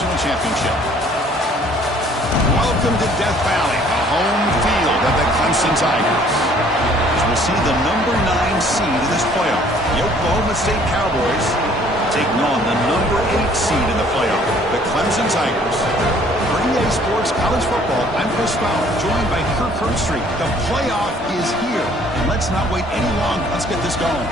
national championship. Welcome to Death Valley, the home field of the Clemson Tigers. As we'll see the number 9 seed in this playoff, the Oklahoma State Cowboys taking on the number 8 seed in the playoff, the Clemson Tigers. For EA Sports College Football, I'm Chris Fowler, joined by Kirk Herbstreit. The playoff is here, and let's not wait any longer. Let's get this going.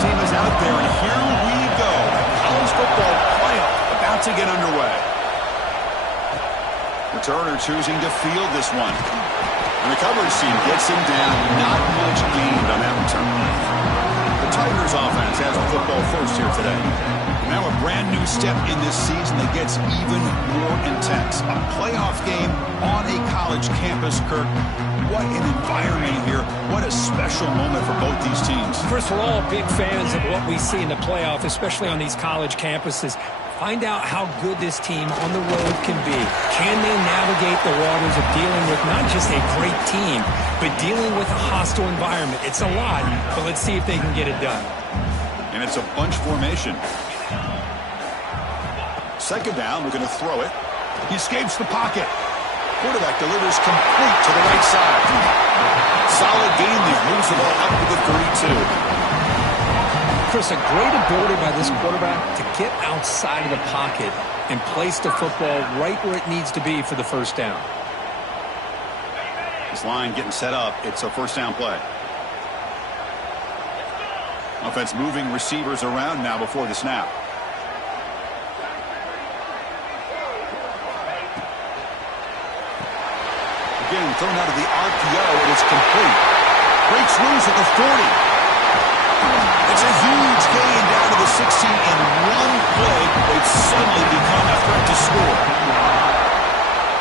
Team is out there, and here we go. The college football playoff about to get underway. Returner choosing to field this one. And the coverage team gets him down. Not much gained on that return. The Tigers offense has the football first here today. Now a brand new step in this season that gets even more intense. A playoff game on a college campus, Kirk. What an environment here. What a special moment for both these teams. First, we're all big fans of what we see in the playoff, especially on these college campuses. Find out how good this team on the road can be. Can they navigate the waters of dealing with not just a great team, but dealing with a hostile environment? It's a lot, but let's see if they can get it done. And it's a bunch formation. Second down, we're going to throw it. He escapes the pocket. Quarterback delivers complete to the right side. Solid gain there. Moves the ball up to the 32. Chris, a great ability by this quarterback to get outside of the pocket and place the football right where it needs to be for the first down. This line getting set up. It's a first down play. Offense moving receivers around now before the snap. Again, thrown out of the RPO, and it's complete. Breaks loose at the 40. It's a huge gain down to the 16 in one play. They've suddenly become a threat to score.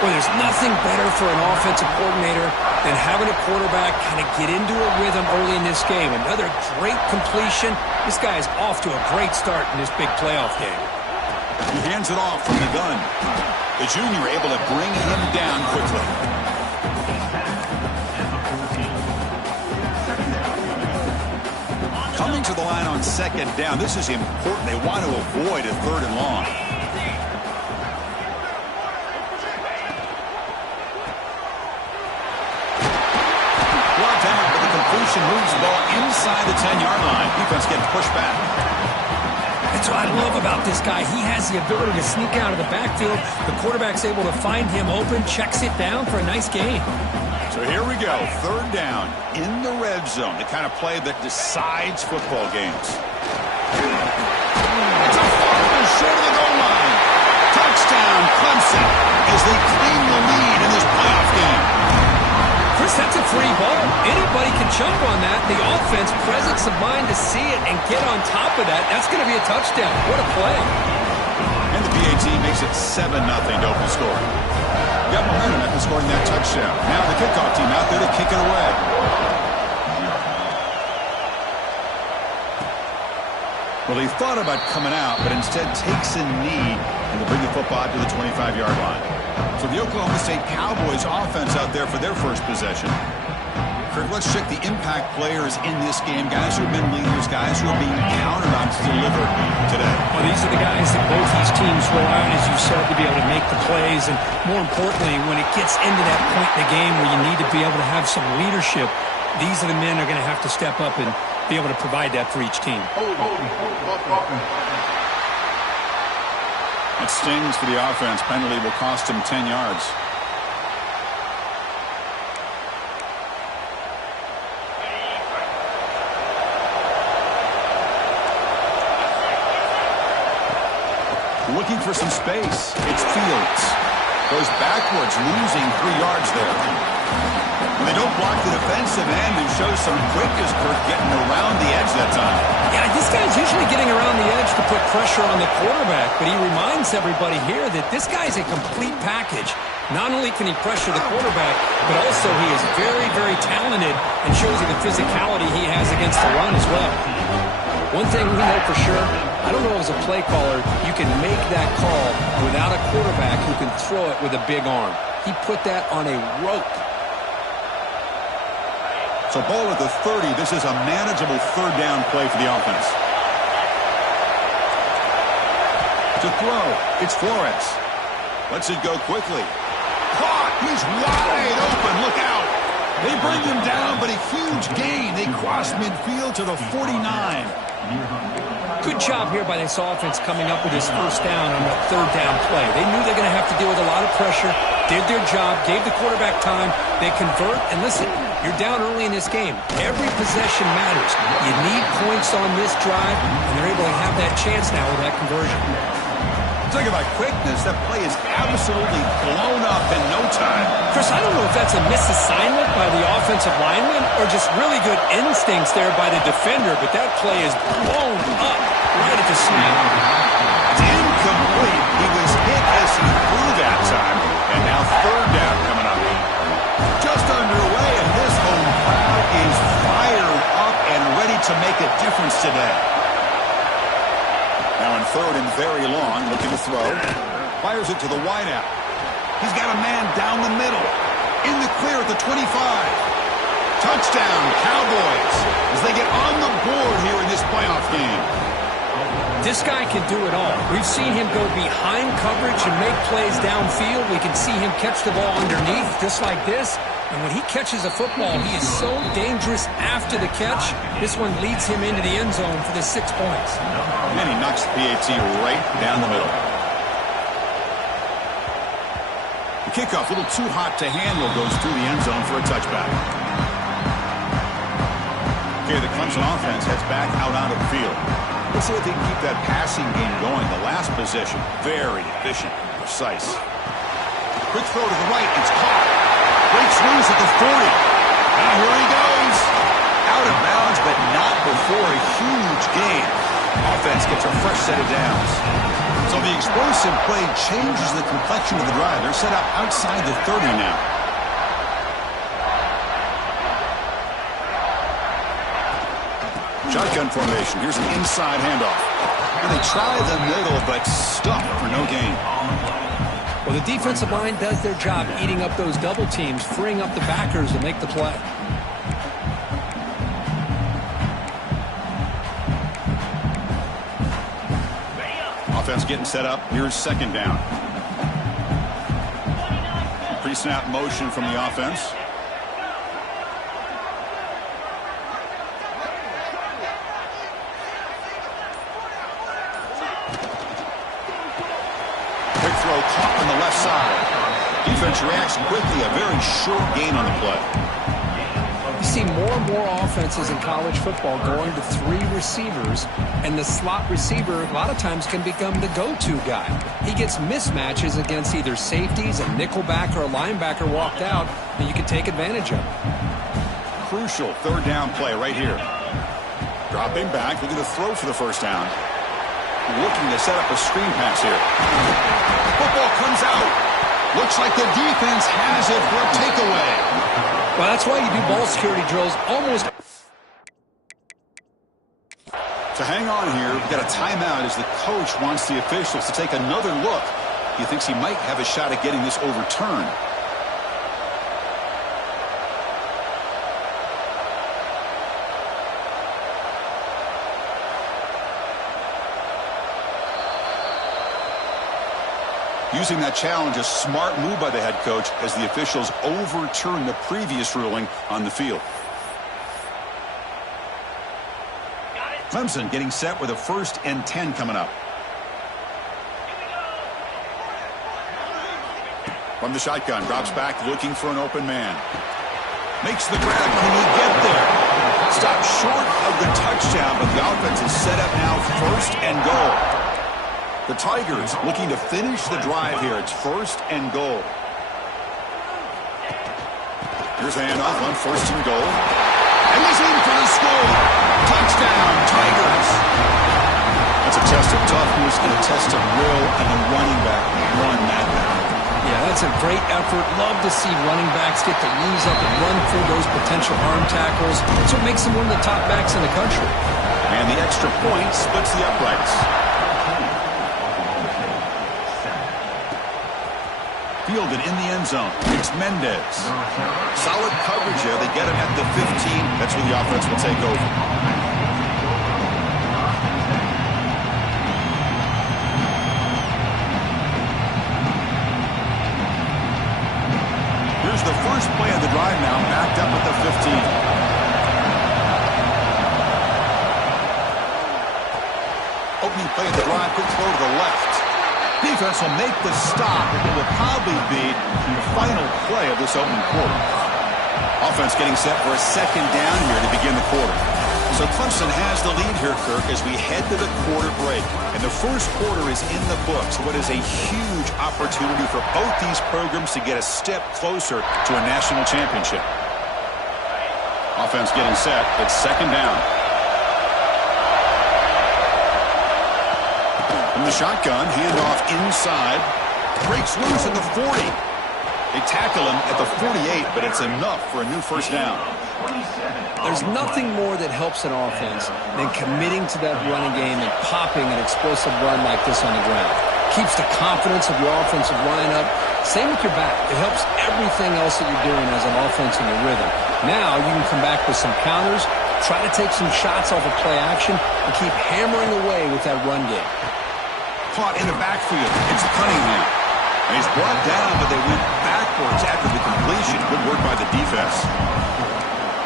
Well, there's nothing better for an offensive coordinator than having a quarterback kind of get into a rhythm early in this game. Another great completion. This guy is off to a great start in this big playoff game. He hands it off from the gun. The junior able to bring him down quickly. Coming to the line on second down. This is important. They want to avoid a third and long. Blocked out, but the completion moves the ball inside the 10-yard line. Defense getting pushed back. That's what I love about this guy. He has the ability to sneak out of the backfield. The quarterback's able to find him open, checks it down for a nice gain. So here we go, third down in the red zone, the kind of play that decides football games. It's a fumble short of the goal line. Touchdown, Clemson, as they claim the lead in this playoff game. Chris, that's a free ball. Anybody can jump on that. The offense, presence of mind to see it and get on top of that. That's going to be a touchdown. What a play. And the PAT makes it 7-0 to open the score. Got momentum after scoring that touchdown. Now the kickoff team out there to kick it away. Well, he thought about coming out, but instead takes a knee and will bring the football to the 25-yard line. So the Oklahoma State Cowboys offense out there for their first possession. Kirk, let's check the impact players in this game. Guys who have been leaders, guys who are being counted on to deliver today. Well, these are the guys that both these teams rely on, as you said, to be able to make the plays. And more importantly, when it gets into that point in the game where you need to be able to have some leadership, these are the men that are going to have to step up and be able to provide that for each team. It stings for the offense. Penalty will cost him 10 yards. Looking for some space. It's Fields. Goes backwards, losing 3 yards there. When they don't block the defensive end and show some quickness, Kirk getting around the edge that time. Yeah, this guy's usually getting around the edge to put pressure on the quarterback, but he reminds everybody here that this guy's a complete package. Not only can he pressure the quarterback, but also he is very, very talented and shows you the physicality he has against the run as well. One thing we know for sure, I don't know as a play caller, you can make that call without a quarterback who can throw it with a big arm. He put that on a rope. So ball at the 30. This is a manageable third down play for the offense. To throw, it's Flores. Lets it go quickly. Caught! He's wide open. Look out! They bring him down, but a huge gain. They cross midfield to the 49. Good job here by this offense coming up with his first down on that third down play. They knew they're going to have to deal with a lot of pressure, did their job, gave the quarterback time. They convert, and listen, you're down early in this game. Every possession matters. You need points on this drive, and they're able to have that chance now with that conversion. Talk about quickness. That play is absolutely blown up in no time. Chris, I don't know if that's a misassignment by the offensive lineman or just really good instincts there by the defender, but that play is blown up right at the snap. It's incomplete. He was hit as he threw that time, and now third down coming up. Just underway, and this home crowd is fired up and ready to make a difference today. Now in third and very long, looking to throw. Fires it to the wideout. He's got a man down the middle. In the clear at the 25. Touchdown, Cowboys, as they get on the board here in this playoff game. This guy can do it all. We've seen him go behind coverage and make plays downfield. We can see him catch the ball underneath just like this. And when he catches a football, he is so dangerous after the catch. This one leads him into the end zone for the 6 points. And he knocks the PAT right down the middle. The kickoff, a little too hot to handle, goes through the end zone for a touchback. Okay, the Clemson offense heads back out onto the field. Let's see if they can keep that passing game going. The last possession, very efficient, precise. Quick throw to the right, it's caught. Breaks loose at the 40. Now here he goes. Out of bounds, but not before a huge gain. Offense gets a fresh set of downs. So the explosive play changes the complexion of the drive. They're set up outside the 30 now. Shotgun formation. Here's an inside handoff. And they try the middle, but stuck for no gain. Well, the defensive line does their job eating up those double teams, freeing up the backers to make the play. Offense getting set up. Here's second down. Pre-snap motion from the offense. Quick throw caught on the left side. Defense reacts quickly. A very short gain on the play. You see more and more offenses in college football going to 3 receivers, and the slot receiver a lot of times can become the go-to guy. He gets mismatches against either safeties, a nickelback, or a linebacker walked out, and you can take advantage of it. Crucial third down play right here. Dropping back, looking to throw for the first down. Looking to set up a screen pass here. Football comes out. Looks like the defense has it for a takeaway. Well, that's why you do ball security drills almost. To hang on here, we've got a timeout as the coach wants the officials to take another look. He thinks he might have a shot at getting this overturned. Using that challenge, a smart move by the head coach as the officials overturn the previous ruling on the field. Clemson getting set with a 1st and 10 coming up. From the shotgun, drops back looking for an open man. Makes the grab. Can he get there? Stopped short of the touchdown, but the offense is set up now 1st and goal. The Tigers looking to finish the drive here. It's 1st and goal. Here's the handoff on 1st and goal. And he's in for the score. Touchdown, Tigers. That's a test of toughness and a test of will, and the running back won that battle. Yeah, that's a great effort. Love to see running backs get to ease up and run through those potential arm tackles. That's what makes them one of the top backs in the country. And the extra point splits the uprights. fielded in the end zone. It's Mendez. Solid coverage here. They get him at the 15. That's where the offense will take over. Here's the first play of the drive now, backed up at the 15. Opening play of the drive, quick throw to the left. Defense will make the stop. It will probably be the final play of this opening quarter. Offense getting set for a second down here to begin the quarter. So Clemson has the lead here, Kirk, as we head to the quarter break. And the first quarter is in the books. What is a huge opportunity for both these programs to get a step closer to a national championship. Offense getting set. It's second down. From the shotgun, handoff inside. Breaks loose at the 40. They tackle him at the 48, but it's enough for a new first down. There's nothing more that helps an offense than committing to that running game and popping an explosive run like this on the ground. Keeps the confidence of your offensive line up. Same with your back. It helps everything else that you're doing as an offense in your rhythm. Now you can come back with some counters, try to take some shots off of play action, and keep hammering away with that run game. Caught in the backfield. It's Cunningham. And he's brought down, but they went backwards after the completion. Good work by the defense.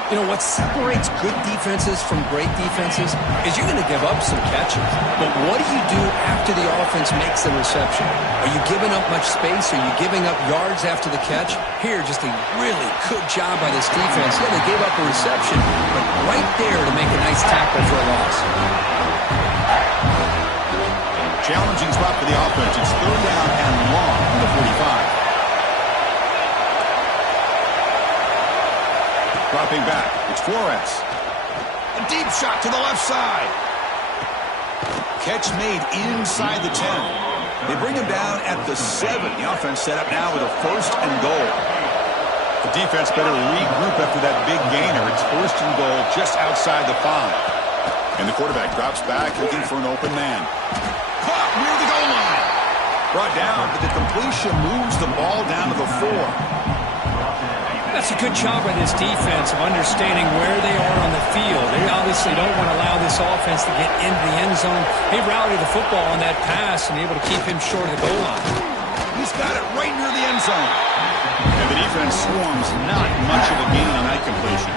You know, what separates good defenses from great defenses is you're going to give up some catches. But what do you do after the offense makes the reception? Are you giving up much space? Are you giving up yards after the catch? Here, just a really good job by this defense. Yeah, they gave up a reception, but right there to make a nice tackle for a loss. Challenging spot for the offense. It's third down and long from the 45. Dropping back. It's Flores. A deep shot to the left side. Catch made inside the 10. They bring him down at the 7. The offense set up now with a first and goal. The defense better regroup after that big gainer. It's first and goal just outside the 5. And the quarterback drops back looking for an open man. Caught near the goal line. Brought down, but the completion moves the ball down to the 4. That's a good job by this defense of understanding where they are on the field. They obviously don't want to allow this offense to get into the end zone. They rallied the football on that pass and able to keep him short of the goal line. He's got it right near the end zone. And the defense swarms not much of a gain on that completion.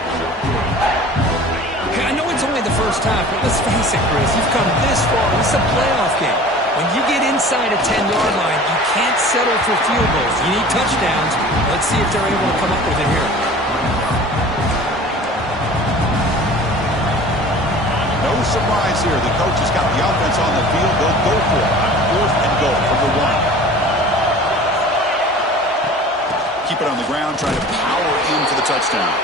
Okay, I know it's only the first half, but let's face it, Chris. You've come this far. This is a playoff game. When you get inside a 10-yard line, you can't settle for field goals. You need touchdowns. Let's see if they're able to come up with it here. No surprise here. The coach has got the offense on the field. They'll go for it on fourth and goal from the 1. Keep it on the ground, trying to power in for the touchdown.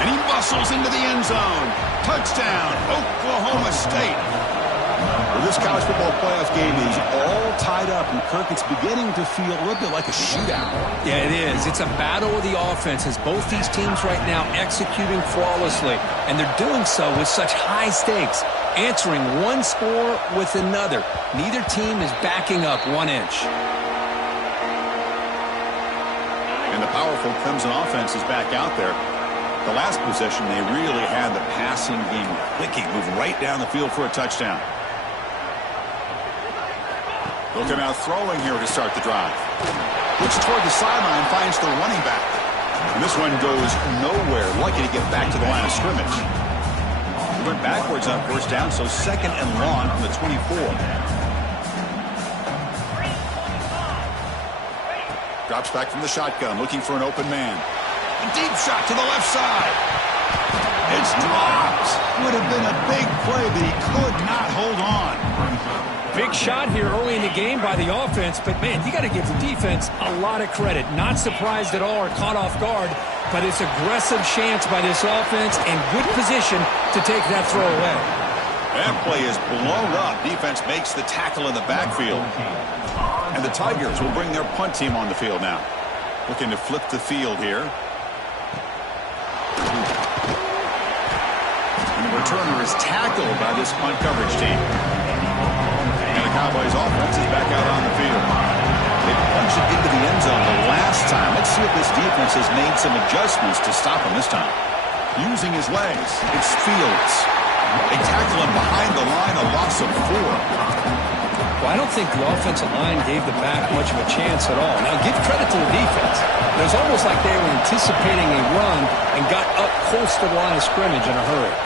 And he muscles into the end zone. Touchdown, Oklahoma State. Well, this college football playoff game is all tied up, and Kirk, it's beginning to feel a little bit like a shootout. Yeah, it is. It's a battle of the offenses. Both these teams right now executing flawlessly, and they're doing so with such high stakes, answering one score with another. Neither team is backing up 1 inch. And the powerful Clemson offense is back out there. The last possession, they really had the passing game clicking, move right down the field for a touchdown. They'll come out throwing here to start the drive. Looks toward the sideline, finds the running back. And this one goes nowhere. Lucky to get back to the line of scrimmage. He went backwards on first down, so second and long from the 24. Drops back from the shotgun, looking for an open man. A deep shot to the left side. It's dropped. Would have been a big play, but he could not hold on. Big shot here early in the game by the offense, but man, you got to give the defense a lot of credit. Not surprised at all or caught off guard, but it's aggressive chance by this offense and good position to take that throw away. That play is blown up. Defense makes the tackle in the backfield. And the Tigers will bring their punt team on the field now. Looking to flip the field here. And the returner is tackled by this punt coverage team. And the Cowboys offense is back out on the field. They punch it into the end zone. The last defense has made some adjustments to stop him this time. Using his legs, it's Fields. They tackle him behind the line, a loss of 4. Well, I don't think the offensive line gave the back much of a chance at all. Now, give credit to the defense. It was almost like they were anticipating a run and got up close to the line of scrimmage in a hurry.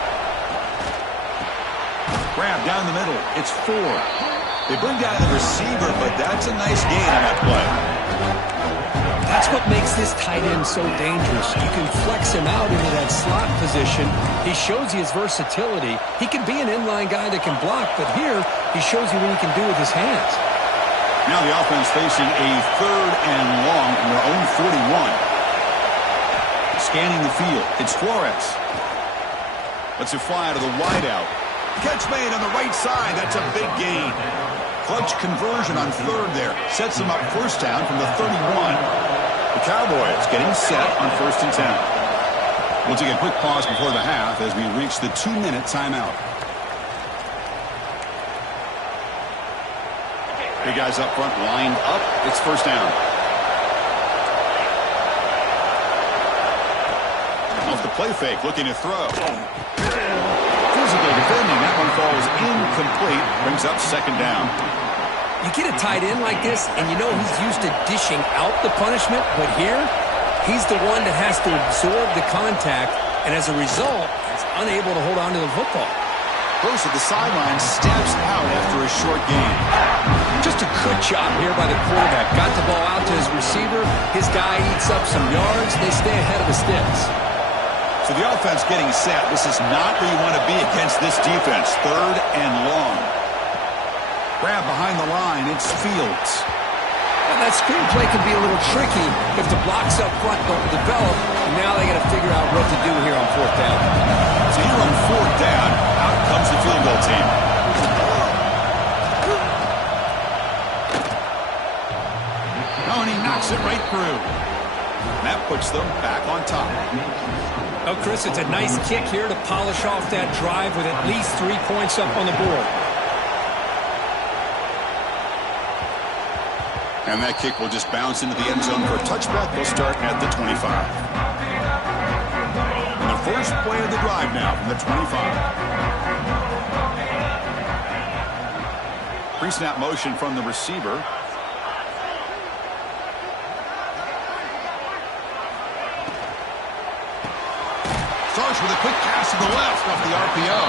Grab down the middle. It's 4. They bring down the receiver, but that's a nice gain on that play. That's what makes this tight end so dangerous. You can flex him out into that slot position. He shows you his versatility. He can be an inline guy that can block, but here he shows you what he can do with his hands. Now the offense facing a 3rd and long from their own 41. Scanning the field. It's Flores. Lets it fly to the wideout. Catch made on the right side. That's a big gain. Clutch conversion on 3rd there. Sets them up 1st down from the 31. The Cowboys getting set on 1st and 10. We'll take a quick pause before the half as we reach the 2-minute timeout. Big guys up front lined up. It's 1st down. Off the play fake, looking to throw. Physical defending. That one falls incomplete. Brings up 2nd down. You get a tight end like this, and you know he's used to dishing out the punishment, but here, he's the one that has to absorb the contact, and as a result, he's unable to hold on to the football. Goes to the sideline, steps out after a short gain. Just a good job here by the quarterback. Got the ball out to his receiver. His guy eats up some yards. They stay ahead of the sticks. So the offense getting set. This is not where you want to be against this defense. 3rd and long. Grab behind the line. It's Fields. Well, that screenplay can be a little tricky if the blocks up front don't develop. And now they got to figure out what to do here on 4th down. So here on 4th down, out comes the field goal team. Oh, and he knocks it right through. And that puts them back on top. Oh, Chris, it's a nice kick here to polish off that drive with at least 3 points up on the board. And that kick will just bounce into the end zone for a touchback. They'll start at the 25. And the first play of the drive now from the 25. Pre-snap motion from the receiver. Starts with a quick pass to the left off the RPO.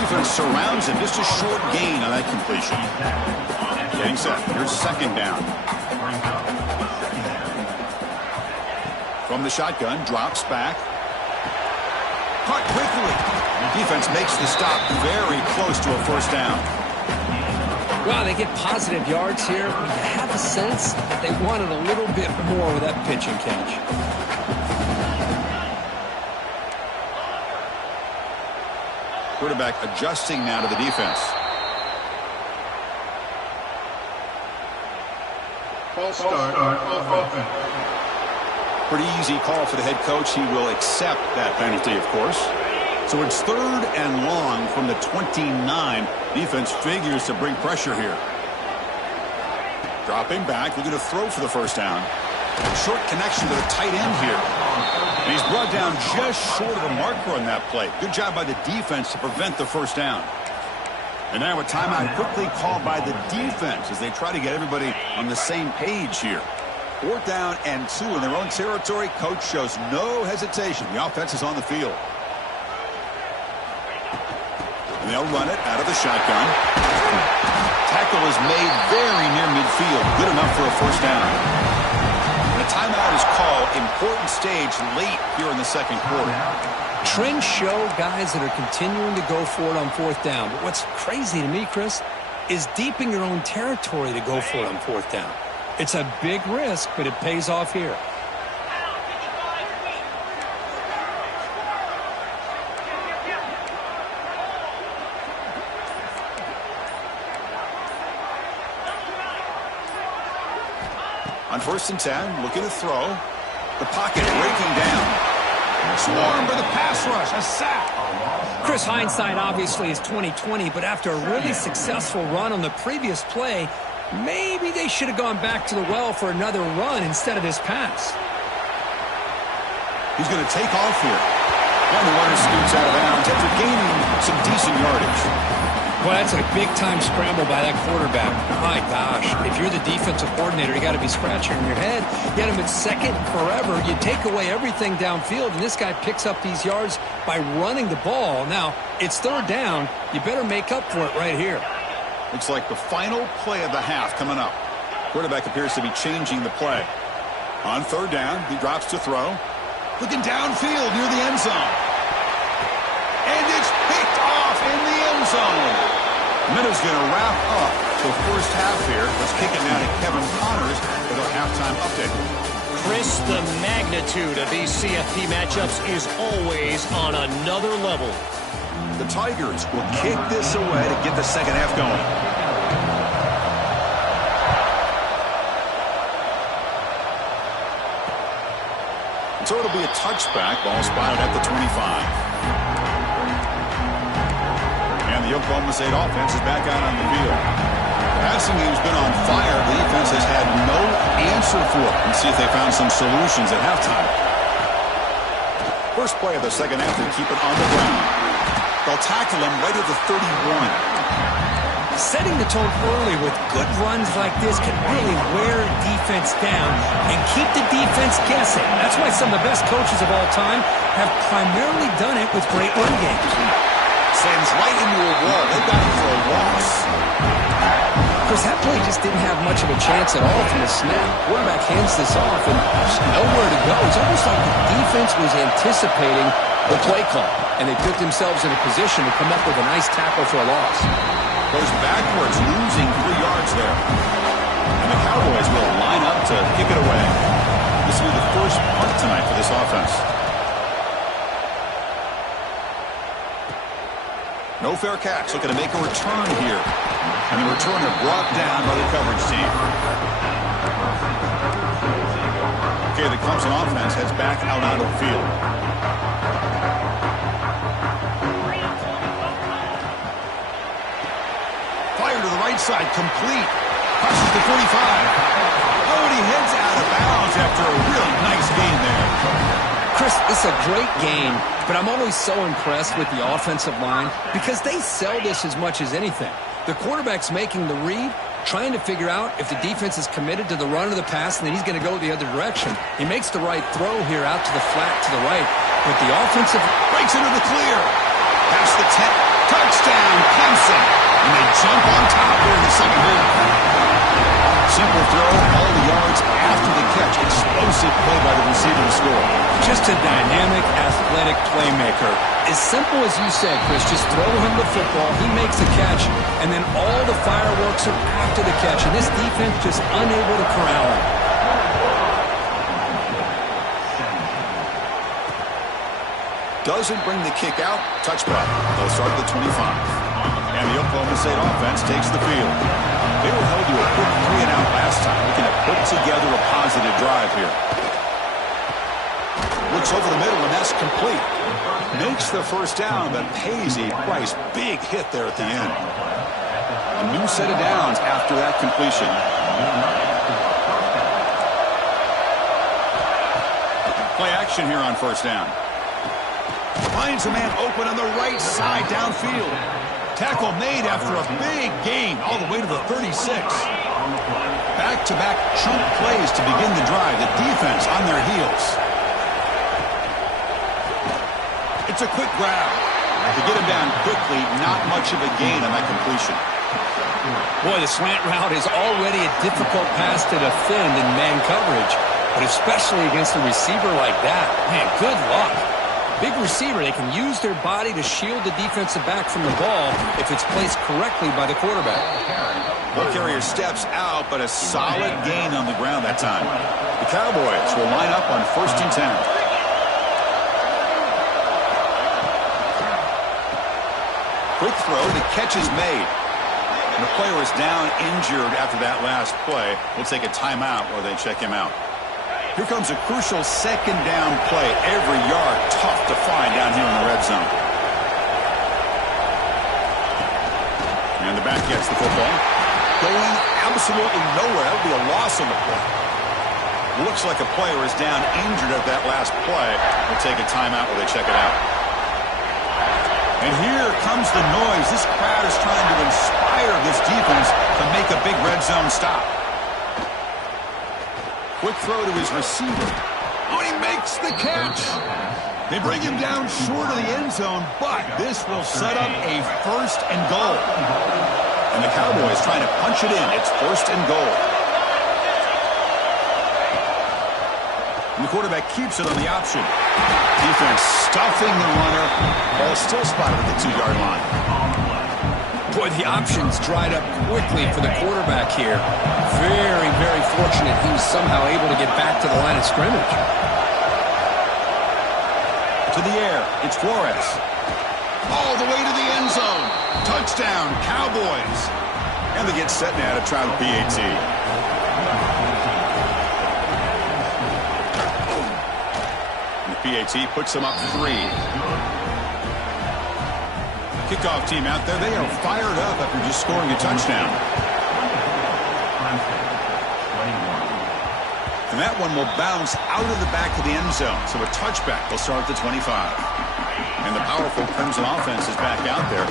Defense surrounds him. Just a short gain on that completion. Getting set. Here's 2nd down. From the shotgun, drops back. Caught quickly. Defense makes the stop very close to a 1st down. Well, they get positive yards here. You have a sense that they wanted a little bit more with that pitch and catch. Quarterback adjusting now to the defense. False start on offense. Pretty easy call for the head coach. He will accept that penalty, of course. So it's 3rd and long from the 29. Defense figures to bring pressure here. Dropping back, looking to throw for the 1st down. Short connection to the tight end here. And he's brought down just short of the marker on that play. Good job by the defense to prevent the 1st down. And now a timeout quickly called by the defense as they try to get everybody on the same page here. 4th down and 2 in their own territory. Coach shows no hesitation. The offense is on the field. And they'll run it out of the shotgun. Tackle is made very near midfield. Good enough for a 1st down. And a timeout is called. Important stage late here in the 2nd quarter. Trends show guys that are continuing to go for it on 4th down. But what's crazy to me, Chris, is deep in your own territory to go for it on 4th down. It's a big risk, but it pays off here. On 1st and 10, looking to throw. The pocket breaking down. Swarmed by the pass rush. A sack. Chris, hindsight obviously is 20/20, but after a really successful run on the previous play, maybe they should have gone back to the well for another run instead of this pass. He's going to take off here. And the runner scoots out of bounds after gaining some decent yardage. Well, that's a big-time scramble by that quarterback. My gosh, if you're the defensive coordinator, you got to be scratching your head. You had him at second forever. You take away everything downfield, and this guy picks up these yards by running the ball. Now, it's third down. You better make up for it right here. Looks like the final play of the half coming up. Quarterback appears to be changing the play. On third down, he drops to throw. Looking downfield near the end zone. And it's picked off in the end zone. Minutes going to wrap up the first half here. Let's kick it now to Kevin Connors with our halftime update. Chris, the magnitude of these CFP matchups is always on another level. The Tigers will kick this away to get the second half going. So it'll be a touchback. Ball spotted at the 25. And the Oklahoma State offense is back out on the field. The passing game's been on fire. The defense has had no answer for it. Let's see if they found some solutions at halftime. First play of the second half, they keep it on the ground. They'll tackle him right at the 31. Setting the tone early with good runs like this can really wear defense down and keep the defense guessing. That's why some of the best coaches of all time have primarily done it with great run games. Sends right into a wall. They've got him for a loss. Chris, that play just didn't have much of a chance at all from the snap. Quarterback hands this off and there's nowhere to go. It's almost like the defense was anticipating the play call, and they put themselves in a position to come up with a nice tackle for a loss. Goes backwards, losing 3 yards there. And the Cowboys will line up to kick it away. This will be the first punt tonight for this offense. No fair catch. Looking to make a return here. And the returner brought down by the coverage team. Okay, the Clemson offense heads back out onto the field. Fire to the right side, complete. Crosses the 45. Oh, and he heads out of bounds after a really nice game there. Chris, it's a great game, but I'm always so impressed with the offensive line because they sell this as much as anything. The quarterback's making the read, trying to figure out if the defense is committed to the run or the pass, and then he's going to go the other direction. He makes the right throw here out to the flat to the right, but the offensive breaks into the clear. Past the 10. Touchdown, Clemson. And they jump on top here in the second half. Simple throw, all the yards after the catch. Explosive play by the receiver to score. Just a dynamic, athletic playmaker. As simple as you said, Chris, just throw him the football, he makes a catch, and then all the fireworks are after the catch. And this defense just unable to corral him. Doesn't bring the kick out. Touchback. They'll start at the 25. And the Oklahoma State offense takes the field. They were held to a quick 3-and-out last time. Looking to put together a positive drive here. Looks over the middle, and that's complete. Makes the first down, but pays a price. Big hit there at the end. A new set of downs after that completion. Play action here on first down. Finds a man open on the right side downfield. Tackle made after a big gain all the way to the 36. Back-to-back chunk plays to begin the drive. The defense on their heels. It's a quick grab. To get him down quickly, not much of a gain on that completion. Boy, the slant route is already a difficult pass to defend in man coverage, but especially against a receiver like that. Man, good luck. Big receiver, they can use their body to shield the defensive back from the ball if it's placed correctly by the quarterback. Ball carrier steps out, but a solid gain on the ground that time. The Cowboys will line up on 1st and 10. Quick throw, the catch is made. And the player is down injured after that last play. We'll take a timeout while they check him out. Here comes a crucial second down play. Every yard tough to find down here in the red zone. And the back gets the football. Going absolutely nowhere. That would be a loss on the play. Looks like a player is down injured at that last play. We'll take a timeout while they check it out. And here comes the noise. This crowd is trying to inspire this defense to make a big red zone stop. Quick throw to his receiver. Oh, he makes the catch. They bring him down short of the end zone, but this will set up a 1st and goal. And the Cowboys trying to punch it in. It's 1st and goal. And the quarterback keeps it on the option. Defense stuffing the runner. Ball still spotted at the 2-yard line. Boy, the options dried up quickly for the quarterback here. Very, very fortunate he was somehow able to get back to the line of scrimmage. To the air, it's Flores. All the way to the end zone. Touchdown, Cowboys. And they get set now to try the PAT. The PAT puts them up 3. Kickoff team out there, they are fired up after just scoring a touchdown. And that one will bounce out of the back of the end zone. So a touchback will start at the 25. And the powerful Crimson offense is back out there.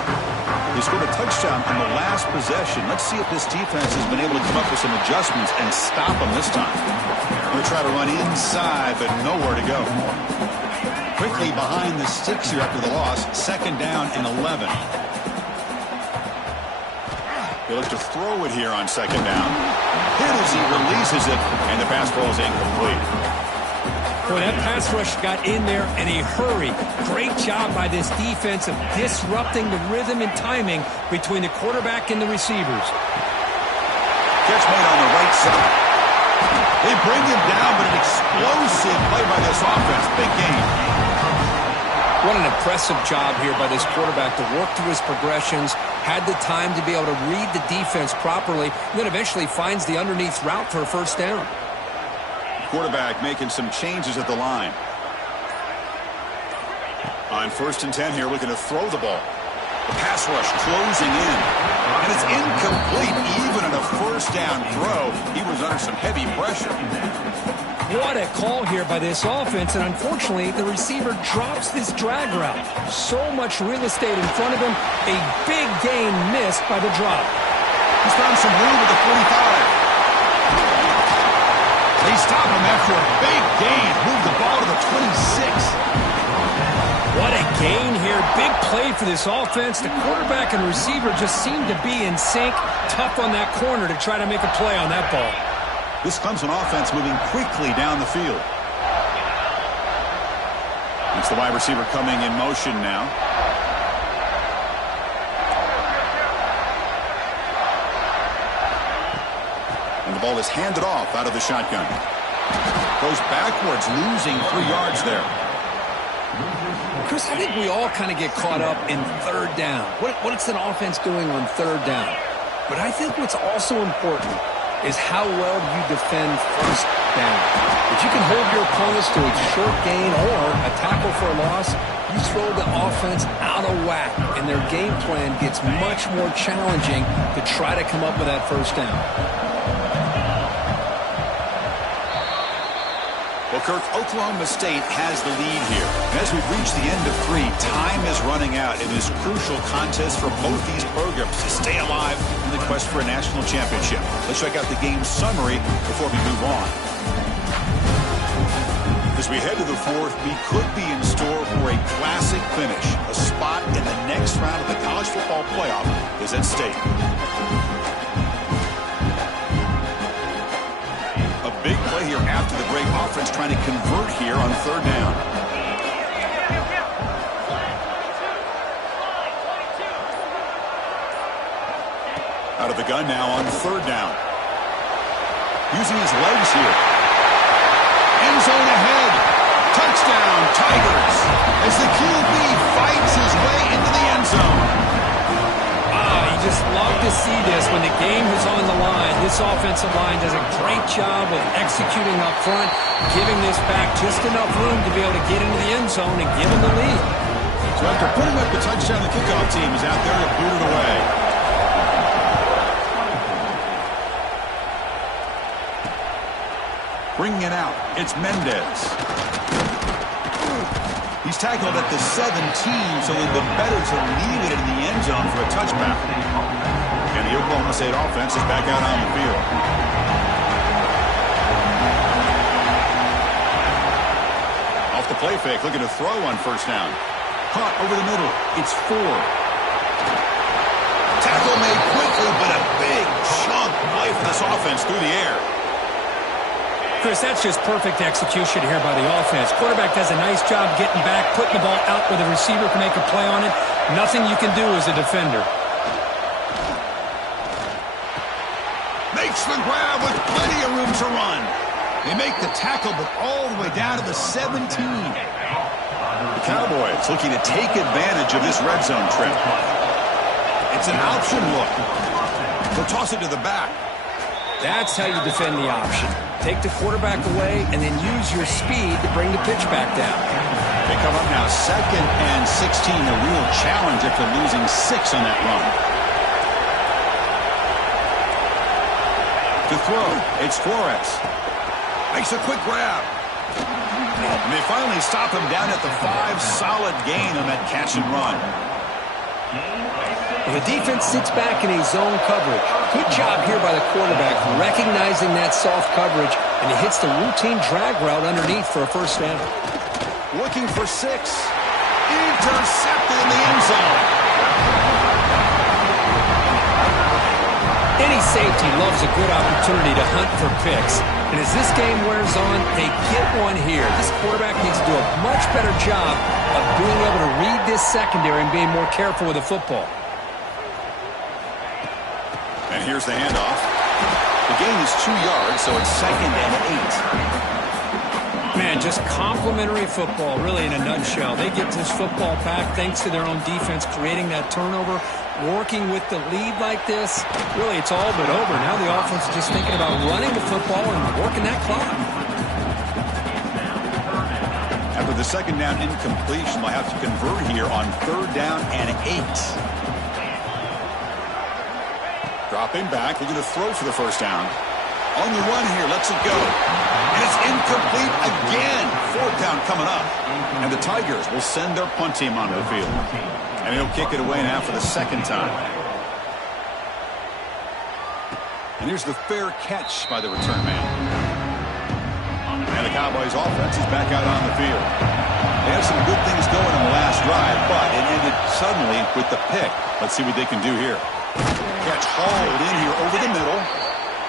They scored a touchdown on the last possession. Let's see if this defense has been able to come up with some adjustments and stop them this time. They're going to try to run inside, but nowhere to go. Quickly behind the sticks here after the loss. 2nd down and 11. They look to throw it here on 2nd down. Hit as he releases it, and the pass ball is incomplete. Boy, that pass rush got in there in a hurry. Great job by this defense of disrupting the rhythm and timing between the quarterback and the receivers. Catch made on the right side. They bring him down, but an explosive play by this offense. Big game. What an impressive job here by this quarterback to work through his progressions, had the time to be able to read the defense properly, and then eventually finds the underneath route for a 1st down. Quarterback making some changes at the line. On 1st and 10 here, looking to throw the ball. The pass rush closing in. And it's incomplete even on a 1st down throw. He was under some heavy pressure. What a call here by this offense, and unfortunately, the receiver drops this drag route. So much real estate in front of him, a big gain missed by the drop. He's found some room at the 45. They stop him after a big gain. Move the ball to the 26. What a gain here. Big play for this offense. The quarterback and receiver just seem to be in sync. Tough on that corner to try to make a play on that ball. This Clemson offense moving quickly down the field. It's the wide receiver coming in motion now. And the ball is handed off out of the shotgun. Goes backwards, losing 3 yards there. Chris, I think we all kind of get caught up in 3rd down. What's an offense doing on 3rd down? But I think what's also important is how well you defend 1st down. If you can hold your opponents to a short gain or a tackle for a loss, you throw the offense out of whack, and their game plan gets much more challenging to try to come up with that 1st down. Well, Kirk, Oklahoma State has the lead here. And as we've reached the end of 3, time is running out in this crucial contest for both these programs to stay alive in the quest for a national championship. Let's check out the game summary before we move on. As we head to the 4th, we could be in store for a classic finish. A spot in the next round of the college football playoff is at stake. Big play here after the break. Offense trying to convert here on 3rd down. Out of the gun now on 3rd down. Using his legs here. End zone ahead. Touchdown, Tigers. As the QB fights his way into the end zone. Just love to see this when the game is on the line. This offensive line does a great job of executing up front, giving this back just enough room to be able to get into the end zone and give them the lead. So after putting up the touchdown, the kickoff team is out there to boot it away. Bringing it out, it's Mendez. He's tackled at the 17, so it'd been better to leave it in the end zone for a touchback. And the Oklahoma State offense is back out on the field. Off the play fake, looking to throw on first down. Caught over the middle, it's Ford. Tackle made quickly, but a big chunk play for this offense through the air. Chris, that's just perfect execution here by the offense. Quarterback does a nice job getting back, putting the ball out where the receiver can make a play on it. Nothing you can do as a defender. Makes the grab with plenty of room to run. They make the tackle, but all the way down to the 17. The Cowboys looking to take advantage of this red zone trip. It's an option look. They'll toss it to the back. That's how you defend the option. Take the quarterback away and then use your speed to bring the pitch back down. They come up now 2nd and 16. A real challenge after losing 6 on that run. To throw, it's Flores. Makes a quick grab. And they finally stop him down at the 5. Solid gain on that catch and run. The defense sits back in a zone coverage. Good job here by the quarterback recognizing that soft coverage, and he hits the routine drag route underneath for a first down. Looking for 6. Intercepted in the end zone. Any safety loves a good opportunity to hunt for picks. And as this game wears on, they get one here. This quarterback needs to do a much better job of being able to read this secondary and being more careful with the football. And here's the handoff. The gain is 2 yards, so it's 2nd and 8. Man, just complimentary football, really, in a nutshell. They get this football back thanks to their own defense, creating that turnover, working with the lead like this. Really, it's all but over. Now the offense is just thinking about running the football and working that clock. After the 2nd down incompletion, they'll have to convert here on 3rd down and 8. Dropping back, looking to throw for the first down. On the run here, lets it go. And it's incomplete again. 4th down coming up. And the Tigers will send their punt team onto the field. And he'll kick it away now for the 2nd time. And here's the fair catch by the return man. And the Cowboys offense is back out on the field. They had some good things going in the last drive, but it ended suddenly with the pick. Let's see what they can do here. Catch hauled in here over the middle.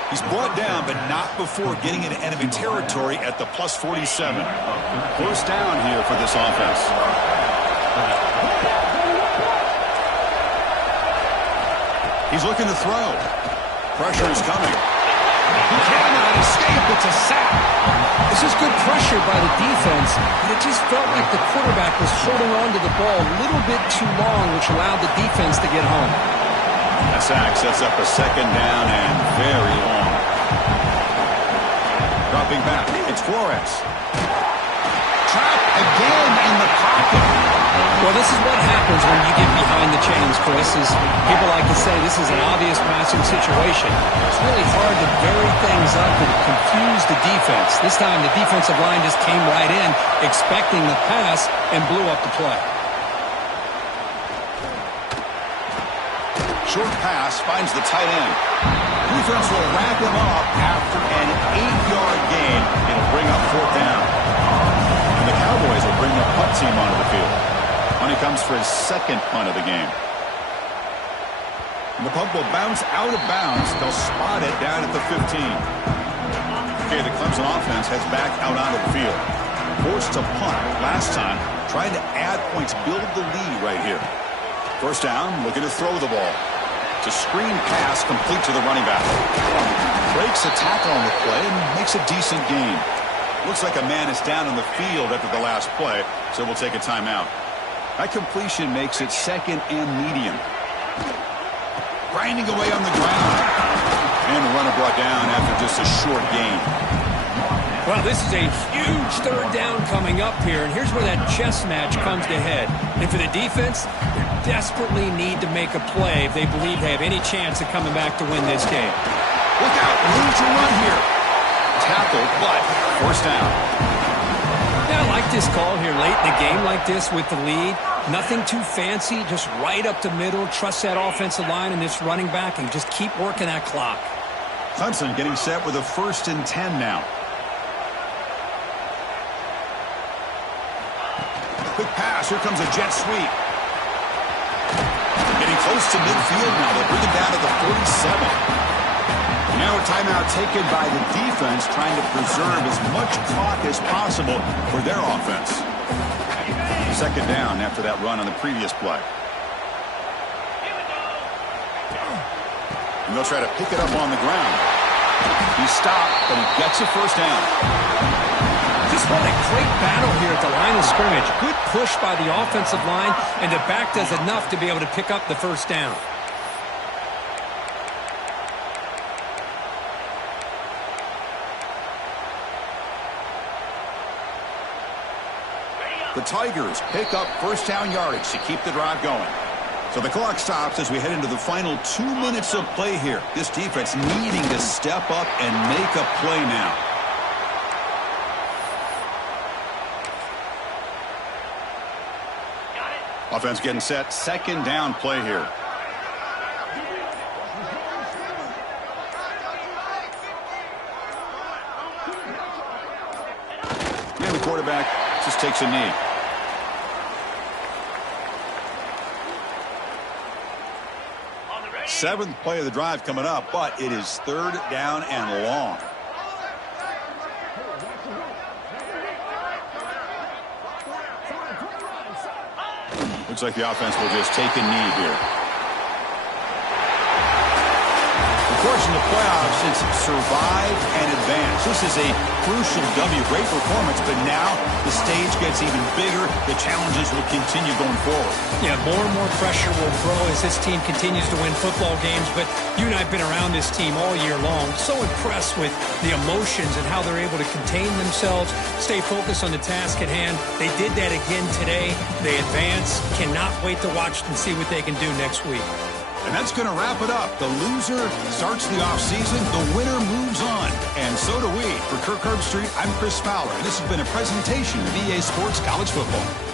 He's brought down, but not before getting into enemy territory at the plus 47. First down here for this offense. He's looking to throw. Pressure is coming. He cannot escape. It's a sack. This is good pressure by the defense, but it just felt like the quarterback was holding on to the ball a little bit too long, which allowed the defense to get home. That sack sets up a 2nd down and very long. Dropping back, it's Flores. Trapped again in the pocket. Well, this is what happens when you get behind the chains, Chris. Is people like to say this is an obvious passing situation. It's really hard to vary things up and confuse the defense. This time the defensive line just came right in, expecting the pass, and blew up the play. Short pass finds the tight end. Defense will wrap him up after an 8-yard gain. It'll bring up 4th down. And the Cowboys will bring the punt team onto the field. When he comes for his 2nd punt of the game. And the punt will bounce out of bounds. They'll spot it down at the 15. Okay, the Clemson offense heads back out onto the field. Forced to punt last time, trying to add points, build the lead right here. First down, looking to throw the ball. It's a screen pass complete to the running back. Breaks a tackle on the play and makes a decent gain. Looks like a man is down on the field after the last play, so we'll take a timeout. That completion makes it 2nd and medium. Grinding away on the ground. And the runner brought down after just a short gain. Well, this is a huge 3rd down coming up here, and here's where that chess match comes to head. And for the defense, they desperately need to make a play if they believe they have any chance of coming back to win this game. Look out, room to run here. tackle, but first down. Yeah, I like this call here late in the game like this with the lead. Nothing too fancy, just right up the middle. Trust that offensive line and this running back and just keep working that clock. Clemson getting set with a 1st and 10 now. Quick pass. Here comes a jet sweep. Getting close to midfield now. They'll bring it down to the 47. Now a timeout taken by the defense, trying to preserve as much clock as possible for their offense. 2nd down after that run on the previous play. And they'll try to pick it up on the ground. He stopped, but he gets a first down. Just what a great battle here at the line of scrimmage. Good push by the offensive line, and the back does enough to be able to pick up the first down. The Tigers pick up first down yardage to keep the drive going. So the clock stops as we head into the final 2 minutes of play here. This defense needing to step up and make a play now. Offense getting set. 2nd down play here. And the quarterback just takes a knee. Seventh play of the drive coming up, but it is 3rd down and long. Looks like the offense will just take a knee here. Of course, in the playoffs, it's survive and advance. This is a crucial W. Great performance, but now the stage gets even bigger. The challenges will continue going forward. Yeah, more and more pressure will grow as this team continues to win football games. But you and I have been around this team all year long. So impressed with the emotions and how they're able to contain themselves, stay focused on the task at hand. They did that again today. They advance. Cannot wait to watch and see what they can do next week. And that's going to wrap it up. The loser starts the offseason. The winner moves on. And so do we. For Kirk Herbstreit, I'm Chris Fowler. And this has been a presentation of EA Sports College Football.